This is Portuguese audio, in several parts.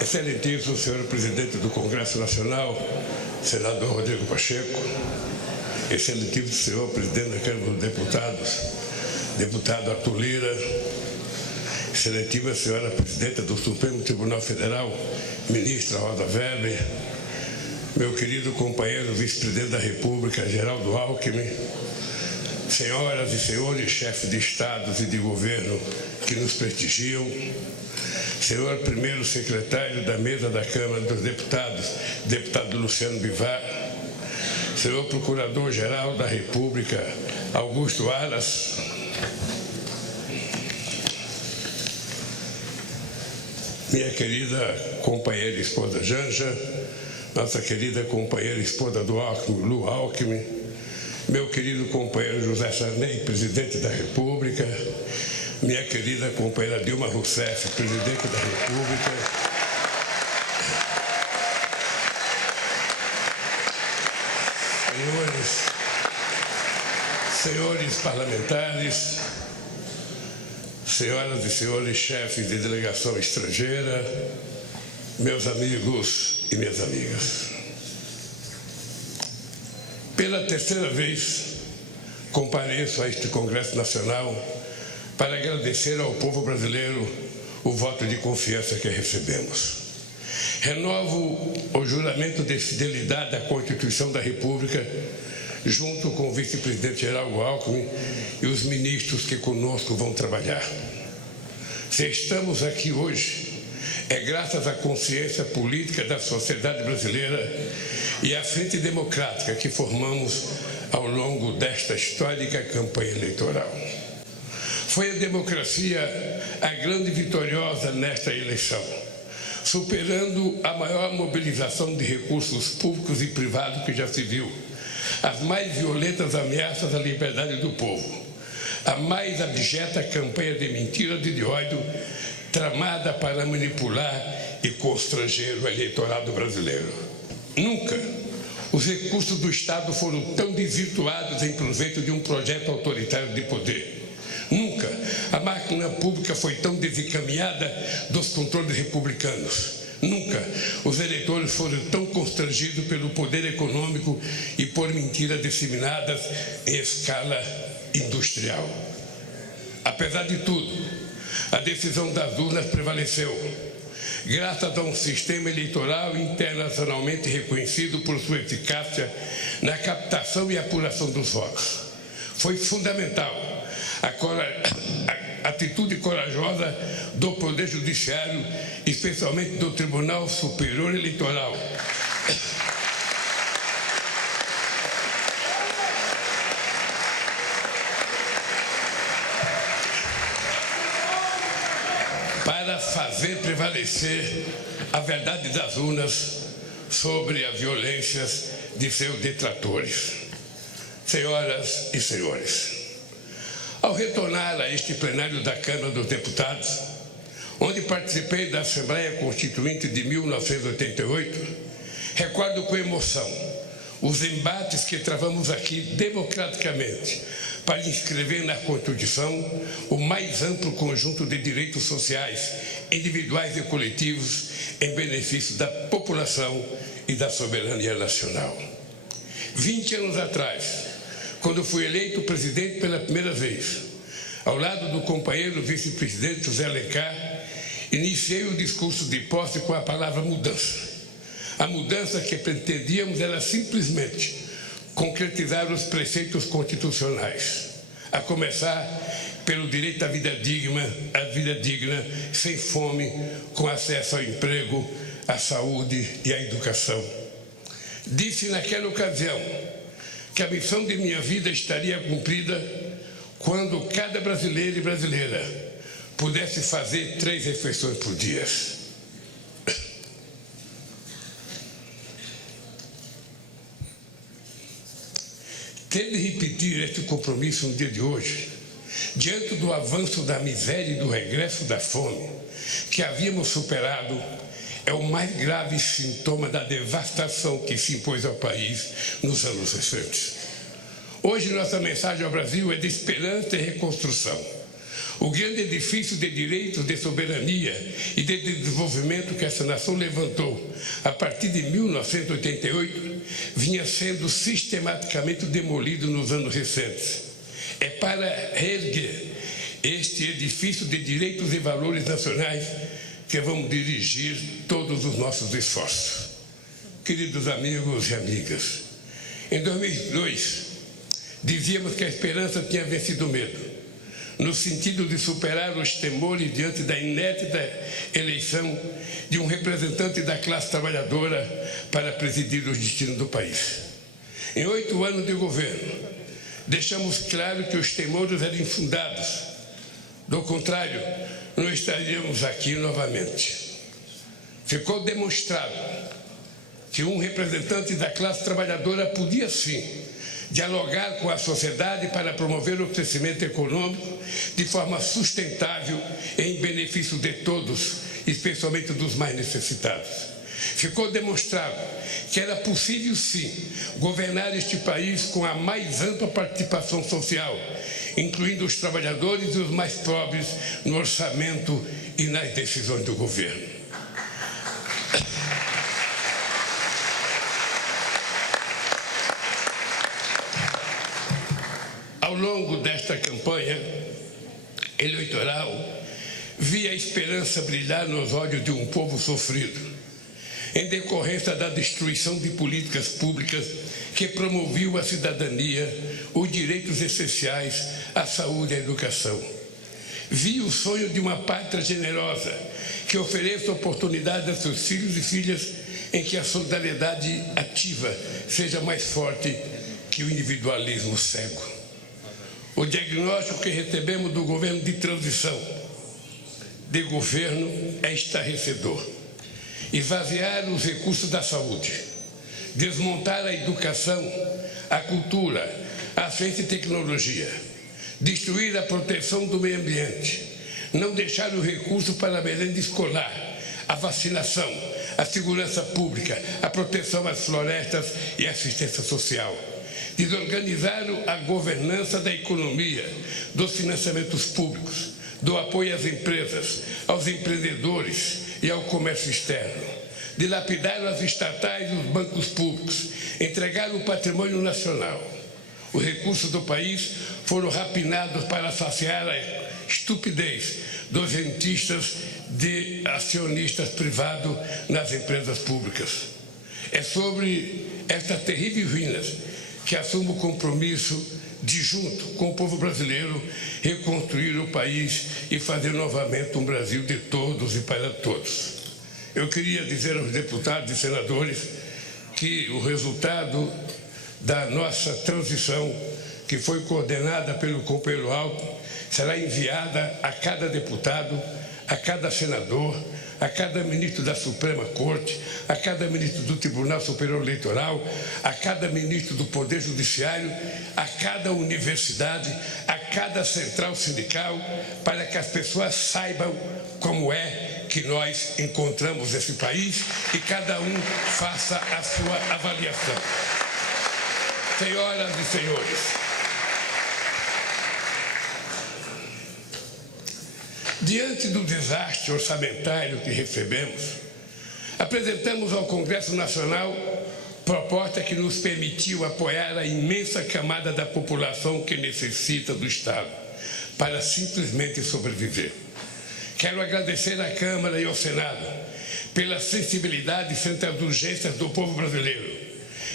Excelentíssimo senhor presidente do Congresso Nacional, senador Rodrigo Pacheco, excelentíssimo senhor presidente da Câmara dos Deputados, deputado Arthur Lira, excelentíssima senhora presidenta do Supremo Tribunal Federal, ministra Rosa Weber, meu querido companheiro vice-presidente da República, Geraldo Alckmin, senhoras e senhores chefes de estados e de governo que nos prestigiam, senhor primeiro secretário da mesa da Câmara dos Deputados, deputado Luciano Bivar, senhor procurador-geral da República, Augusto Aras, minha querida companheira e esposa Janja, nossa querida companheira e esposa do Alckmin, Lu Alckmin, meu querido companheiro José Sarney, presidente da República, minha querida companheira Dilma Rousseff, presidente da República, senhores parlamentares, senhoras e senhores chefes de delegação estrangeira, meus amigos e minhas amigas. Pela terceira vez, compareço a este Congresso Nacional para agradecer ao povo brasileiro o voto de confiança que recebemos. Renovo o juramento de fidelidade à Constituição da República, junto com o vice-presidente Geraldo Alckmin e os ministros que conosco vão trabalhar. Se estamos aqui hoje, é graças à consciência política da sociedade brasileira e à frente democrática que formamos ao longo desta histórica campanha eleitoral. Foi a democracia a grande vitoriosa nesta eleição, superando a maior mobilização de recursos públicos e privados que já se viu, as mais violentas ameaças à liberdade do povo, a mais abjeta campanha de mentira e de ódio tramada para manipular e constranger o eleitorado brasileiro. Nunca os recursos do Estado foram tão desvirtuados em proveito de um projeto autoritário de poder. Nunca a máquina pública foi tão desencaminhada dos controles republicanos. Nunca os eleitores foram tão constrangidos pelo poder econômico e por mentiras disseminadas em escala industrial. Apesar de tudo, a decisão das urnas prevaleceu, graças a um sistema eleitoral internacionalmente reconhecido por sua eficácia na captação e apuração dos votos. Foi fundamental a atitude corajosa do Poder Judiciário, especialmente do Tribunal Superior Eleitoral, para fazer prevalecer a verdade das urnas sobre as violências de seus detratores. Senhoras e senhores, ao retornar a este plenário da Câmara dos Deputados, onde participei da Assembleia Constituinte de 1988, recordo com emoção os embates que travamos aqui democraticamente para inscrever na Constituição o mais amplo conjunto de direitos sociais, individuais e coletivos, em benefício da população e da soberania nacional. 20 anos atrás, quando fui eleito presidente pela primeira vez, ao lado do companheiro vice-presidente José Alencar, iniciei o discurso de posse com a palavra mudança. A mudança que pretendíamos era simplesmente concretizar os preceitos constitucionais, a começar pelo direito à vida digna, sem fome, com acesso ao emprego, à saúde e à educação. Disse naquela ocasião que a missão de minha vida estaria cumprida quando cada brasileiro e brasileira pudesse fazer 3 refeições por dia. Ter de repetir este compromisso no dia de hoje, diante do avanço da miséria e do regresso da fome que havíamos superado, é o mais grave sintoma da devastação que se impôs ao país nos anos recentes. Hoje, nossa mensagem ao Brasil é de esperança e reconstrução. O grande edifício de direitos, de soberania e de desenvolvimento que essa nação levantou a partir de 1988 vinha sendo sistematicamente demolido nos anos recentes. É para reerguer este edifício de direitos e valores nacionais que vamos dirigir todos os nossos esforços. Queridos amigos e amigas, em 2002, dizíamos que a esperança tinha vencido o medo, no sentido de superar os temores diante da inédita eleição de um representante da classe trabalhadora para presidir os destinos do país. Em 8 anos de governo, deixamos claro que os temores eram infundados. Do contrário, não estaríamos aqui novamente. Ficou demonstrado que um representante da classe trabalhadora podia, sim, dialogar com a sociedade para promover o crescimento econômico de forma sustentável em benefício de todos, especialmente dos mais necessitados. Ficou demonstrado que era possível, sim, governar este país com a mais ampla participação social, incluindo os trabalhadores e os mais pobres no orçamento e nas decisões do governo. Ao longo desta campanha eleitoral, vi a esperança brilhar nos olhos de um povo sofrido, em decorrência da destruição de políticas públicas que promoviam a cidadania, os direitos essenciais, a saúde e a educação. Vi o sonho de uma pátria generosa que ofereça oportunidades a seus filhos e filhas em que a solidariedade ativa seja mais forte que o individualismo cego. O diagnóstico que recebemos do governo de transição de governo é estarrecedor. Esvaziar os recursos da saúde, desmontar a educação, a cultura, a ciência e tecnologia, destruir a proteção do meio ambiente, não deixar o recurso para a merenda escolar, a vacinação, a segurança pública, a proteção às florestas e a assistência social. Desorganizar a governança da economia, dos financiamentos públicos, do apoio às empresas, aos empreendedores e ao comércio externo, dilapidar as estatais e os bancos públicos, entregar o patrimônio nacional. Os recursos do país foram rapinados para saciar a estupidez dos rentistas de acionistas privados nas empresas públicas. É sobre estas terríveis ruínas que assumo o compromisso de, junto com o povo brasileiro, reconstruir o país e fazer novamente um Brasil de todos e para todos. Eu queria dizer aos deputados e senadores que o resultado da nossa transição, que foi coordenada pelo companheiro Alckmin, será enviada a cada deputado, a cada senador, a cada ministro da Suprema Corte, a cada ministro do Tribunal Superior Eleitoral, a cada ministro do Poder Judiciário, a cada universidade, a cada central sindical, para que as pessoas saibam como é que nós encontramos esse país e cada um faça a sua avaliação. Senhoras e senhores, diante do desastre orçamentário que recebemos, apresentamos ao Congresso Nacional proposta que nos permitiu apoiar a imensa camada da população que necessita do Estado para simplesmente sobreviver. Quero agradecer à Câmara e ao Senado pela sensibilidade frente às urgências do povo brasileiro.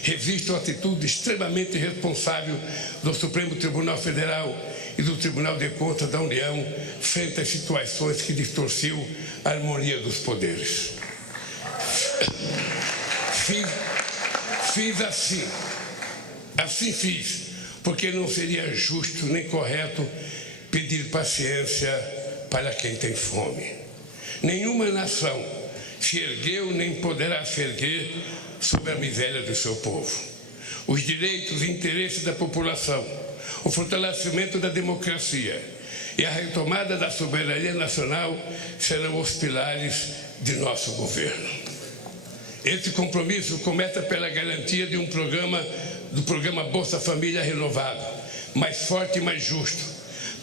Revisto a atitude extremamente responsável do Supremo Tribunal Federal e do Tribunal de Contas da União frente às situações que distorciam a harmonia dos poderes. Fiz assim fiz, porque não seria justo nem correto pedir paciência para quem tem fome. Nenhuma nação se ergueu nem poderá se erguer sobre a miséria do seu povo. Os direitos e interesses da população, o fortalecimento da democracia e a retomada da soberania nacional serão os pilares de nosso governo. Esse compromisso começa pela garantia de do programa Bolsa Família renovado, mais forte e mais justo,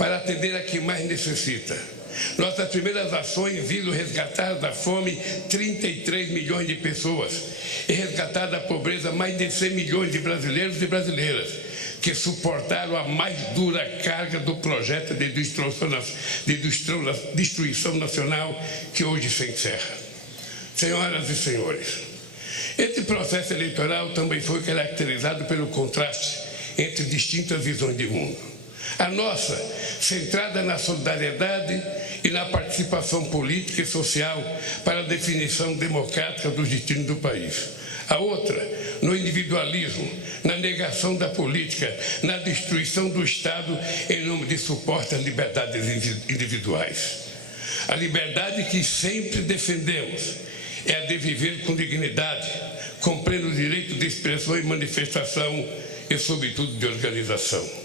para atender a quem mais necessita. Nossas primeiras ações visam resgatar da fome 33 milhões de pessoas e resgatar da pobreza mais de 100 milhões de brasileiros e brasileiras que suportaram a mais dura carga do projeto de destruição nacional que hoje se encerra. Senhoras e senhores, esse processo eleitoral também foi caracterizado pelo contraste entre distintas visões de mundo. A nossa, centrada na solidariedade e na participação política e social para a definição democrática dos destinos do país. A outra, no individualismo, na negação da política, na destruição do Estado em nome de supostas liberdades individuais. A liberdade que sempre defendemos é a de viver com dignidade, com pleno direito de expressão e manifestação e, sobretudo, de organização.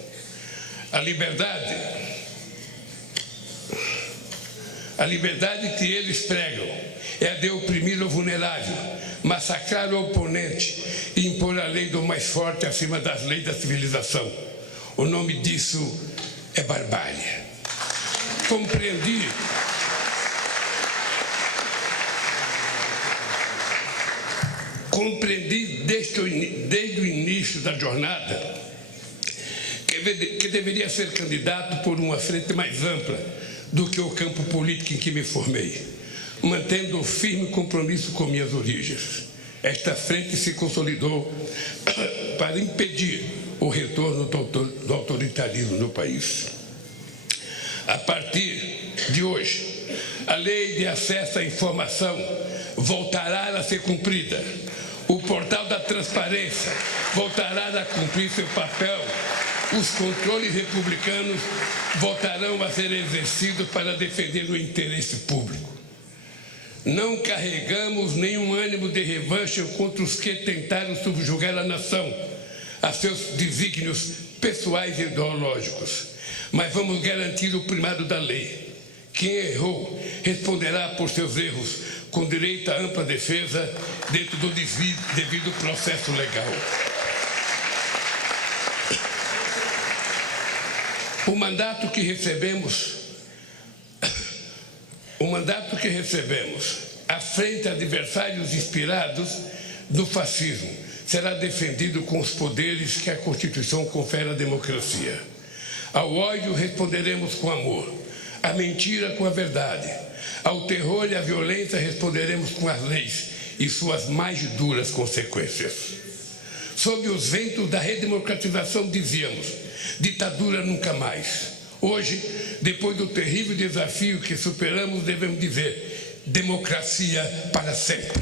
A liberdade que eles pregam é a de oprimir o vulnerável, massacrar o oponente e impor a lei do mais forte acima das leis da civilização. O nome disso é barbárie. Compreendi desde o início da jornada que deveria ser candidato por uma frente mais ampla do que o campo político em que me formei, mantendo o firme compromisso com minhas origens. Esta frente se consolidou para impedir o retorno do autoritarismo no país. A partir de hoje, a lei de acesso à informação voltará a ser cumprida. O portal da transparência voltará a cumprir seu papel. Os controles republicanos voltarão a ser exercidos para defender o interesse público. Não carregamos nenhum ânimo de revanche contra os que tentaram subjugar a nação a seus desígnios pessoais e ideológicos, mas vamos garantir o primado da lei. Quem errou responderá por seus erros com direito à ampla defesa dentro do devido processo legal. O mandato que recebemos à frente a adversários inspirados no fascismo será defendido com os poderes que a Constituição confere à democracia. Ao ódio responderemos com amor, à mentira com a verdade, ao terror e à violência responderemos com as leis e suas mais duras consequências. Sob os ventos da redemocratização dizíamos: ditadura nunca mais. Hoje, depois do terrível desafio que superamos, devemos dizer: democracia para sempre.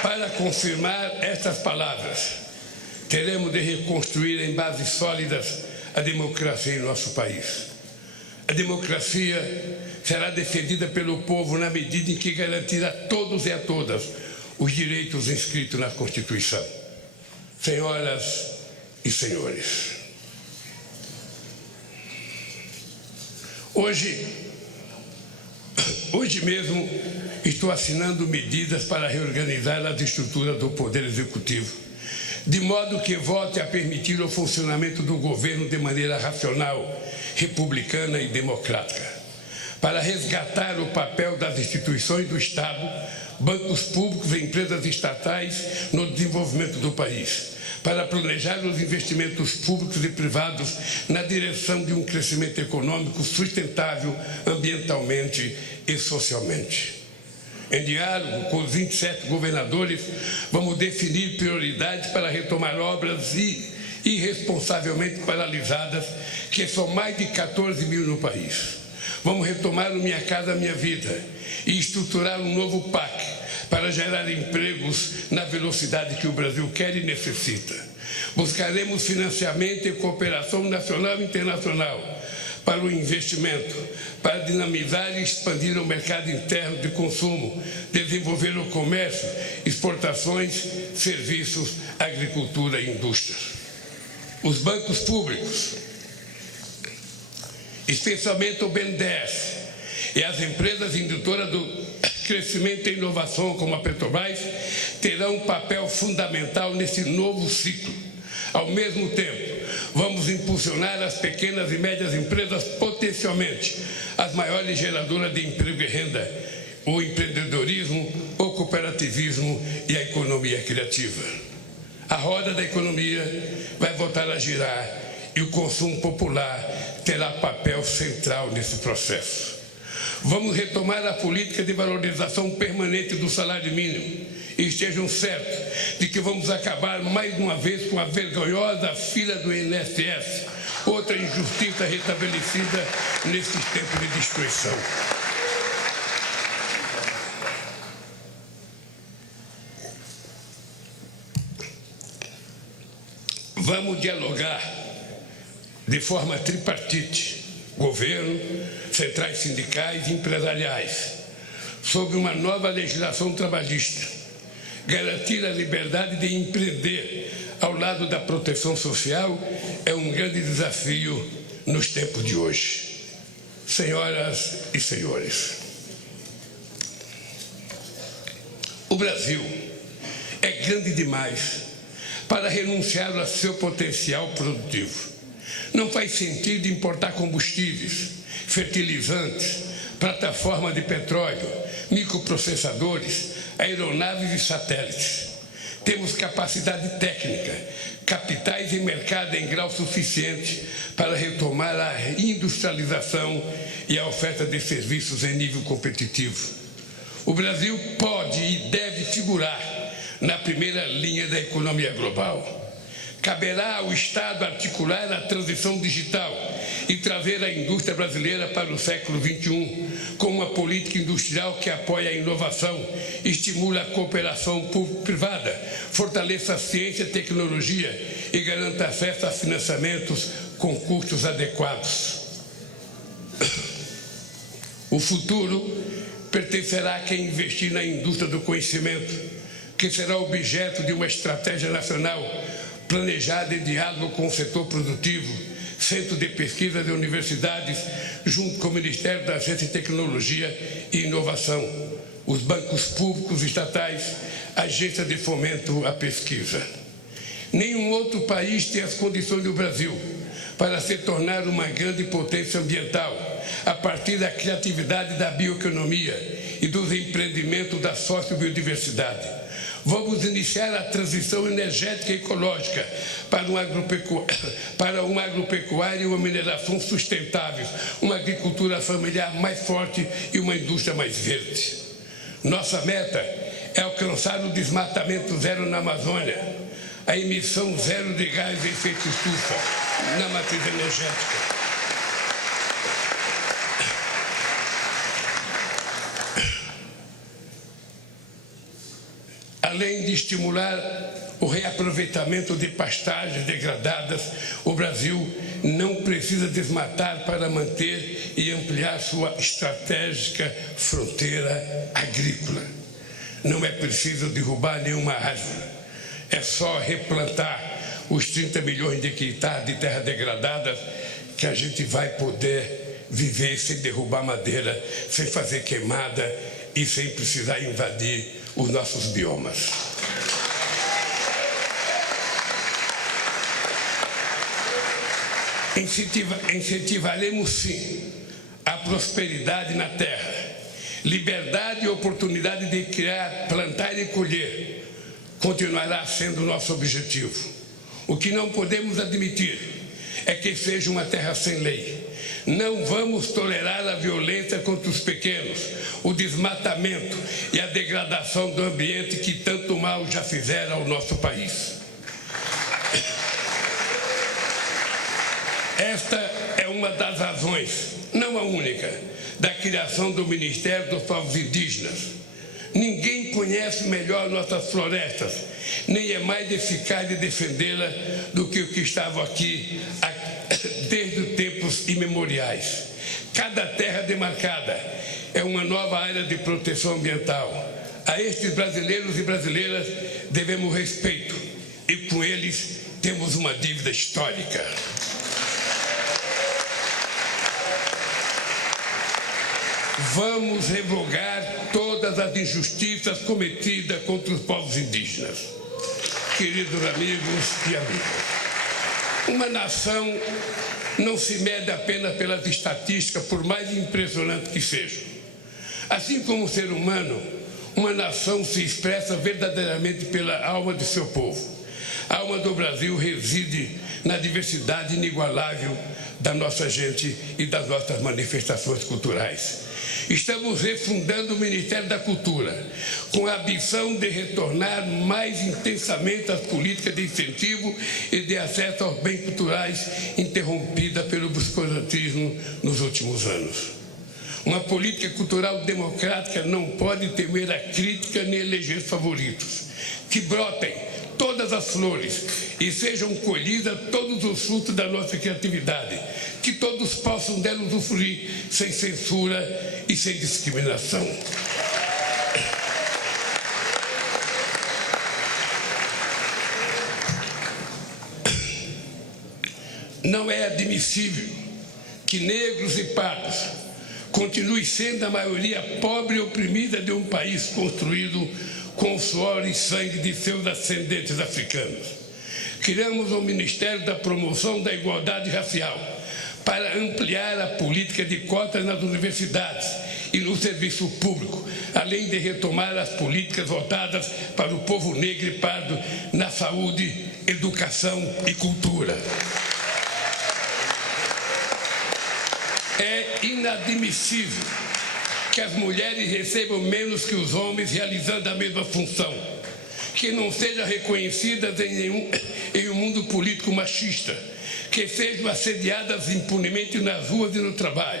Para confirmar estas palavras, teremos de reconstruir em bases sólidas a democracia em nosso país. A democracia será defendida pelo povo na medida em que garantir a todos e a todas os direitos inscritos na Constituição. Senhoras e senhores, hoje mesmo estou assinando medidas para reorganizar as estruturas do Poder Executivo, de modo que volte a permitir o funcionamento do governo de maneira racional, republicana e democrática, para resgatar o papel das instituições do Estado, bancos públicos e empresas estatais no desenvolvimento do país, para planejar os investimentos públicos e privados na direção de um crescimento econômico sustentável ambientalmente e socialmente. Em diálogo com os 27 governadores, vamos definir prioridades para retomar obras irresponsavelmente paralisadas, que são mais de 14 mil no país. Vamos retomar o Minha Casa Minha Vida e estruturar um novo PAC para gerar empregos na velocidade que o Brasil quer e necessita. Buscaremos financiamento e cooperação nacional e internacional para o investimento, para dinamizar e expandir o mercado interno de consumo, desenvolver o comércio, exportações, serviços, agricultura e indústria. Os bancos públicos, especialmente o BNDES, e as empresas indutoras do crescimento e inovação, como a Petrobras, terão um papel fundamental nesse novo ciclo. Ao mesmo tempo, vamos impulsionar as pequenas e médias empresas, potencialmente as maiores geradoras de emprego e renda, o empreendedorismo, o cooperativismo e a economia criativa. A roda da economia vai voltar a girar e o consumo popular terá papel central nesse processo. Vamos retomar a política de valorização permanente do salário mínimo e estejam certos de que vamos acabar mais uma vez com a vergonhosa fila do INSS, outra injustiça restabelecida nesses tempos de destruição. Vamos dialogar de forma tripartite, governo, centrais sindicais e empresariais, sobre uma nova legislação trabalhista, garantir a liberdade de empreender ao lado da proteção social é um grande desafio nos tempos de hoje. Senhoras e senhores, o Brasil é grande demais para renunciar ao seu potencial produtivo. Não faz sentido importar combustíveis, fertilizantes, plataforma de petróleo, microprocessadores, aeronaves e satélites. Temos capacidade técnica, capitais e mercado em grau suficiente para retomar a industrialização e a oferta de serviços em nível competitivo. O Brasil pode e deve figurar na primeira linha da economia global. Caberá ao Estado articular a transição digital e trazer a indústria brasileira para o século XXI, com uma política industrial que apoia a inovação, estimula a cooperação público-privada, fortaleça a ciência e tecnologia e garanta acesso a financiamentos com custos adequados. O futuro pertencerá a quem investir na indústria do conhecimento, que será objeto de uma estratégia nacional planejada em diálogo com o setor produtivo, centro de pesquisa de universidades, junto com o Ministério da Ciência e Tecnologia e Inovação, os bancos públicos estatais, agências de fomento à pesquisa. Nenhum outro país tem as condições do Brasil para se tornar uma grande potência ambiental, a partir da criatividade da bioeconomia e dos empreendimentos da sociobiodiversidade. Vamos iniciar a transição energética e ecológica para uma agropecuária e uma mineração sustentáveis, uma agricultura familiar mais forte e uma indústria mais verde. Nossa meta é alcançar o desmatamento zero na Amazônia, a emissão zero de gás de efeito estufa na matriz energética. Além de estimular o reaproveitamento de pastagens degradadas, o Brasil não precisa desmatar para manter e ampliar sua estratégica fronteira agrícola. Não é preciso derrubar nenhuma árvore, é só replantar os 30 milhões de hectares de terra degradada que a gente vai poder viver sem derrubar madeira, sem fazer queimada e sem precisar invadir os nossos biomas. Incentivaremos, sim, a prosperidade na terra, liberdade e oportunidade de criar, plantar e colher, continuará sendo nosso objetivo. O que não podemos admitir é que seja uma terra sem lei. Não vamos tolerar a violência contra os pequenos, o desmatamento e a degradação do ambiente que tanto mal já fizeram ao nosso país. Esta é uma das razões, não a única, da criação do Ministério dos Povos Indígenas. Ninguém conhece melhor nossas florestas, nem é mais eficaz de defendê-las do que o que estava aqui desde tempos imemoriais. Cada terra demarcada é uma nova área de proteção ambiental. A estes brasileiros e brasileiras devemos respeito e com eles temos uma dívida histórica. Vamos revogar todas as injustiças cometidas contra os povos indígenas. Queridos amigos e amigas, uma nação não se mede apenas pelas estatísticas, por mais impressionantes que sejam. Assim como o ser humano, uma nação se expressa verdadeiramente pela alma de seu povo. A alma do Brasil reside na diversidade inigualável da nossa gente e das nossas manifestações culturais. Estamos refundando o Ministério da Cultura, com a ambição de retornar mais intensamente às políticas de incentivo e de acesso aos bens culturais interrompida pelo obscurantismo nos últimos anos. Uma política cultural democrática não pode temer a crítica nem eleger favoritos. Que brotem todas as flores e sejam colhidas todos os frutos da nossa criatividade. Que todos possam dela usufruir sem censura e sem discriminação. Não é admissível que negros e pardos continuem sendo a maioria pobre e oprimida de um país construído com o suor e sangue de seus ascendentes africanos. Criamos o Ministério da Promoção da Igualdade Racial para ampliar a política de cotas nas universidades e no serviço público, além de retomar as políticas voltadas para o povo negro e pardo na saúde, educação e cultura. É inadmissível que as mulheres recebam menos que os homens realizando a mesma função, que não sejam reconhecidas em um mundo político machista, que sejam assediadas impunemente nas ruas e no trabalho,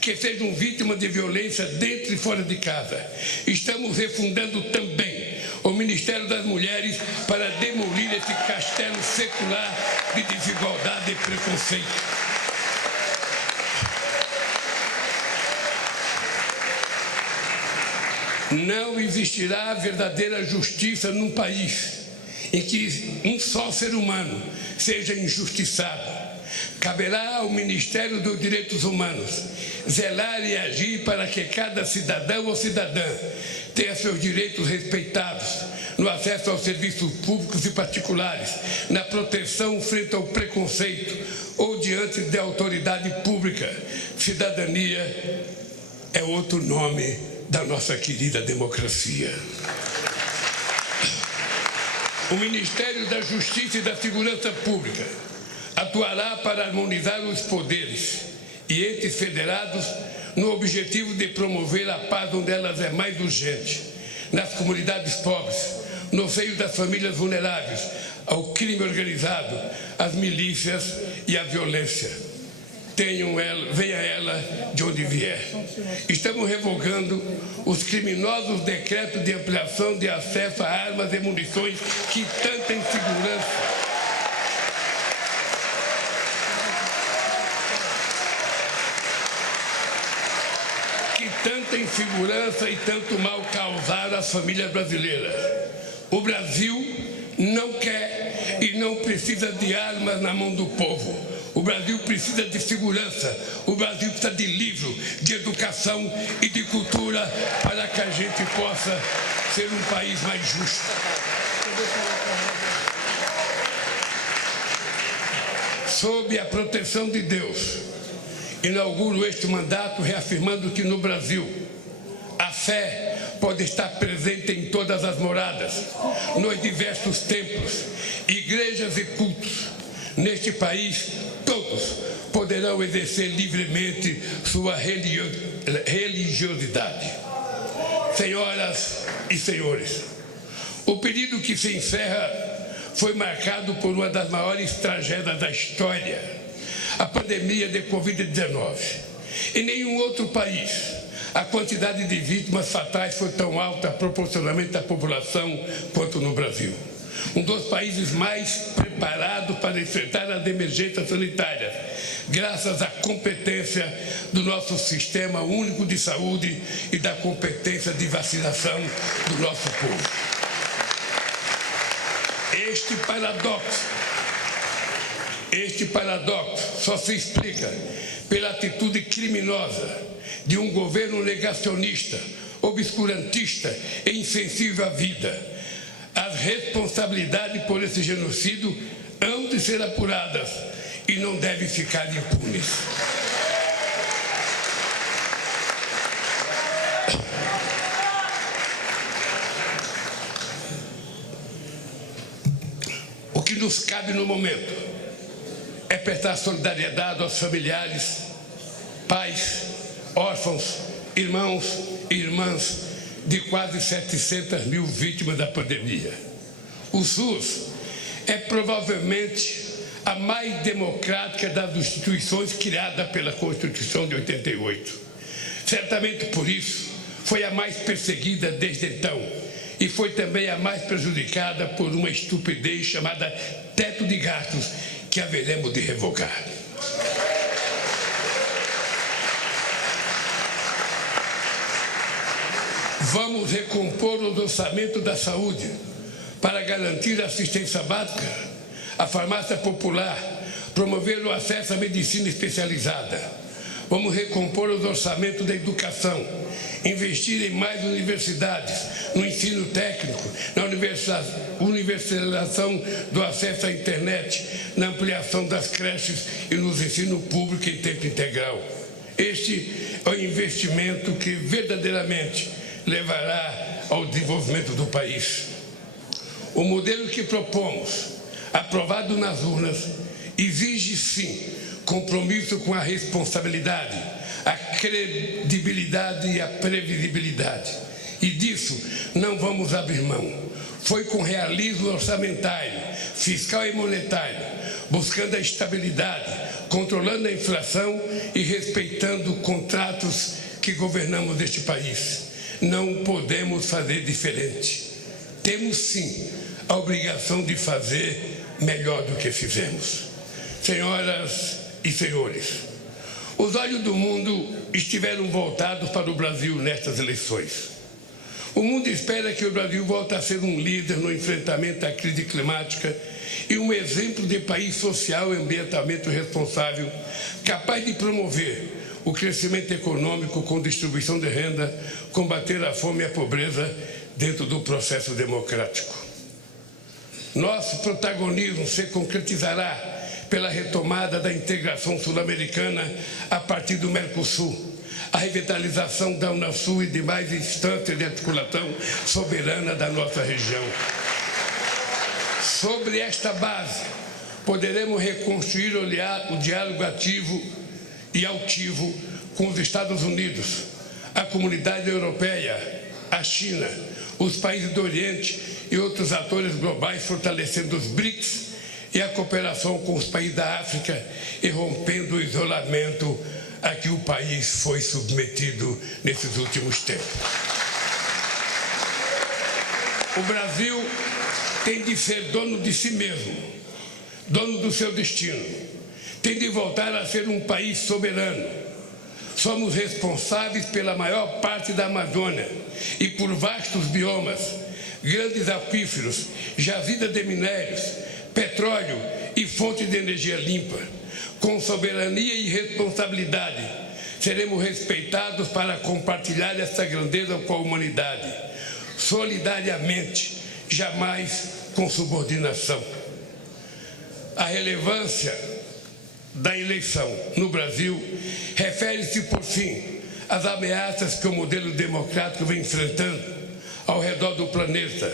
que sejam vítimas de violência dentro e fora de casa. Estamos refundando também o Ministério das Mulheres para demolir esse castelo secular de desigualdade e preconceito. Não existirá verdadeira justiça num país em que um só ser humano seja injustiçado. Caberá ao Ministério dos Direitos Humanos zelar e agir para que cada cidadão ou cidadã tenha seus direitos respeitados no acesso aos serviços públicos e particulares, na proteção frente ao preconceito ou diante da autoridade pública. Cidadania é outro nome da nossa querida democracia. O Ministério da Justiça e da Segurança Pública atuará para harmonizar os poderes e entes federados no objetivo de promover a paz onde elas é mais urgente, nas comunidades pobres, no seio das famílias vulneráveis, ao crime organizado, às milícias e à violência. Venha ela de onde vier. Estamos revogando os criminosos decretos de ampliação de acesso a armas e munições que tanta insegurança e tanto mal causaram às famílias brasileiras. O Brasil não quer e não precisa de armas na mão do povo. O Brasil precisa de segurança, o Brasil precisa de livro, de educação e de cultura para que a gente possa ser um país mais justo. Sob a proteção de Deus, inauguro este mandato reafirmando que no Brasil a fé pode estar presente em todas as moradas, nos diversos templos, igrejas e cultos. Neste país, todos poderão exercer livremente sua religiosidade. Senhoras e senhores, o período que se encerra foi marcado por uma das maiores tragédias da história, a pandemia de Covid-19. Em nenhum outro país a quantidade de vítimas fatais foi tão alta proporcionalmente à população quanto no Brasil. um dos países mais preparados para enfrentar as emergências sanitárias, graças à competência do nosso Sistema Único de Saúde e da competência de vacinação do nosso povo. Este paradoxo só se explica pela atitude criminosa de um governo negacionista, obscurantista e insensível à vida. As responsabilidades por esse genocídio hão de ser apuradas e não devem ficar impunes. O que nos cabe no momento é prestar solidariedade aos familiares, pais, órfãos, irmãos e irmãs de quase 700 mil vítimas da pandemia. O SUS é provavelmente a mais democrática das instituições criada pela Constituição de 88. Certamente por isso foi a mais perseguida desde então e foi também a mais prejudicada por uma estupidez chamada teto de gastos que haveremos de revogar. Vamos recompor os orçamentos da saúde para garantir a assistência básica, a farmácia popular, promover o acesso à medicina especializada. Vamos recompor os orçamentos da educação, investir em mais universidades, no ensino técnico, na universalização do acesso à internet, na ampliação das creches e no ensino público em tempo integral. Este é o investimento que verdadeiramente levará ao desenvolvimento do país. O modelo que propomos, aprovado nas urnas, exige sim compromisso com a responsabilidade, a credibilidade e a previsibilidade. E disso não vamos abrir mão. Foi com realismo orçamentário, fiscal e monetário, buscando a estabilidade, controlando a inflação e respeitando contratos que governamos este país. Não podemos fazer diferente. Temos sim a obrigação de fazer melhor do que fizemos. Senhoras e senhores, os olhos do mundo estiveram voltados para o Brasil nestas eleições. O mundo espera que o Brasil volte a ser um líder no enfrentamento à crise climática e um exemplo de país social e ambientalmente responsável, capaz de promover o crescimento econômico com distribuição de renda, combater a fome e a pobreza dentro do processo democrático. Nosso protagonismo se concretizará pela retomada da integração sul-americana a partir do Mercosul, a revitalização da Unasul e demais instâncias de articulação soberana da nossa região. Sobre esta base, poderemos reconstruir o diálogo ativo e altivo com os Estados Unidos, a comunidade europeia, a China, os países do Oriente e outros atores globais, fortalecendo os BRICS e a cooperação com os países da África e rompendo o isolamento a que o país foi submetido nesses últimos tempos. O Brasil tem de ser dono de si mesmo, dono do seu destino. Tem de voltar a ser um país soberano. Somos responsáveis pela maior parte da Amazônia e por vastos biomas, grandes aquíferos, jazidas de minérios, petróleo e fontes de energia limpa. Com soberania e responsabilidade, seremos respeitados para compartilhar essa grandeza com a humanidade, solidariamente, jamais com subordinação. A relevância da eleição no Brasil refere-se, por fim, às ameaças que o modelo democrático vem enfrentando ao redor do planeta.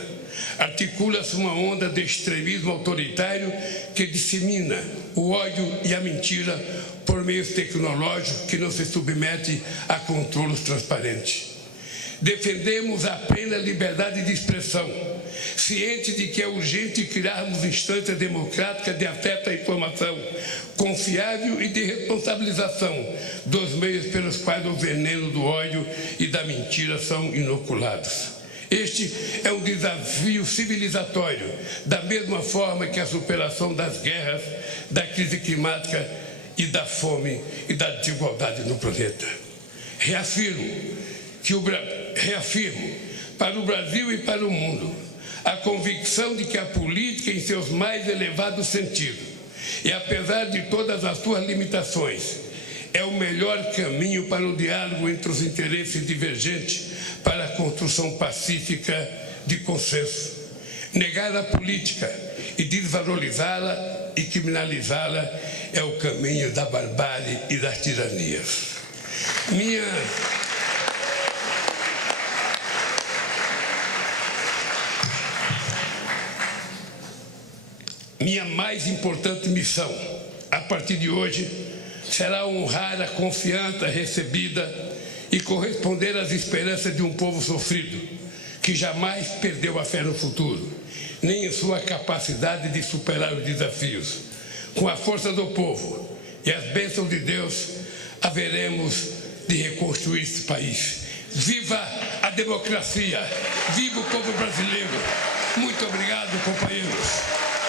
Articula-se uma onda de extremismo autoritário que dissemina o ódio e a mentira por meios tecnológicos que não se submete a controles transparentes. Defendemos a plena liberdade de expressão, ciente de que é urgente criarmos instâncias democráticas de acesso à informação confiável e de responsabilização dos meios pelos quais o veneno do ódio e da mentira são inoculados. Este é um desafio civilizatório, da mesma forma que a superação das guerras, da crise climática e da fome e da desigualdade no planeta. Reafirmo para o Brasil e para o mundo a convicção de que a política, em seus mais elevados sentidos, e apesar de todas as suas limitações, é o melhor caminho para o diálogo entre os interesses divergentes para a construção pacífica de consenso. Negar a política e desvalorizá-la e criminalizá-la é o caminho da barbárie e das tiranias. Minha mais importante missão, a partir de hoje, será honrar a confiança recebida e corresponder às esperanças de um povo sofrido, que jamais perdeu a fé no futuro, nem em sua capacidade de superar os desafios. Com a força do povo e as bênçãos de Deus, haveremos de reconstruir esse país. Viva a democracia! Viva o povo brasileiro! Muito obrigado, companheiros!